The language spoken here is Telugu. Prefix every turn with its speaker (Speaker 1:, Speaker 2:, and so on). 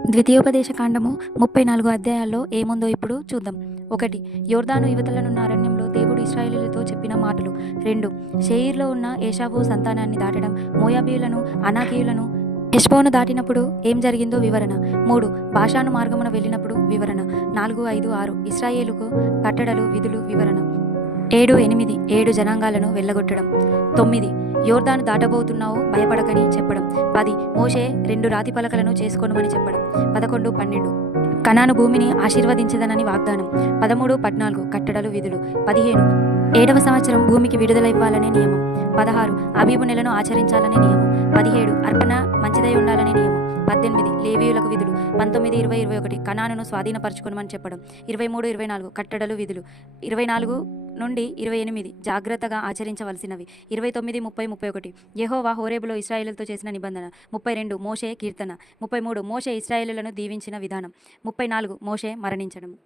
Speaker 1: ద్వితీయోపదేశ కాండము ముప్పై నాలుగు అధ్యాయాల్లో ఏముందో ఇప్పుడు చూద్దాం. ఒకటి యోర్దాను యువతలనున్న అరణ్యంలో దేవుడు ఇస్రాయేలీలతో చెప్పిన మాటలు. రెండు షెయిర్లో ఉన్న ఏషావు సంతానాన్ని దాటడం మోయాబీయులను అనాకీయులను ఎష్బోను దాటినప్పుడు ఏం జరిగిందో వివరణ. మూడు భాషాను మార్గమున వెళ్ళినప్పుడు వివరణ. నాలుగు ఐదు ఆరు ఇస్రాయేలుకు కట్టడలు విధులు వివరణ. ఏడు ఎనిమిది ఏడు జనాంగాలను వెళ్ళగొట్టడం. తొమ్మిది యోర్దాను దాటబోతున్నావు భయపడకని చెప్పడం. పది మోషే రెండు రాతి పలకలను చేసుకోనుమని చెప్పడం. పదకొండు పన్నెండు కణాను భూమిని ఆశీర్వదించదనని వాగ్దానం. పదమూడు పద్నాలుగు కట్టడలు విధులు. పదిహేను ఏడవ సంవత్సరం భూమికి విడుదల ఇవ్వాలనే నియమం. పదహారు అబీబు నెలను ఆచరించాలనే నియమం. పదిహేడు అర్పణ మంచిదై ఉండాలనే నియమం. పద్దెనిమిది లేవీయులకు విధులు. పంతొమ్మిది ఇరవై ఇరవై ఒకటి కణాను స్వాధీనపరచుకోమని చెప్పడం. ఇరవై మూడు ఇరవై నాలుగు కట్టడలు విధులు. ఇరవై నాలుగు నుండి ఇరవై ఎనిమిది. జాగ్రత్తగా ఆచరించవలసినవి. ఇరవై తొమ్మిది ముప్పై ముప్పై ఒకటి. యెహోవా హోరేబులో ఇస్రాయేలుతో చేసిన నిబంధన. ముప్పై రెండు మోషే కీర్తన. ముప్పై మూడు మోషే ఇస్రాయేలులను దీవించిన విధానం. ముప్పై నాలుగు మోషే మరణించడం.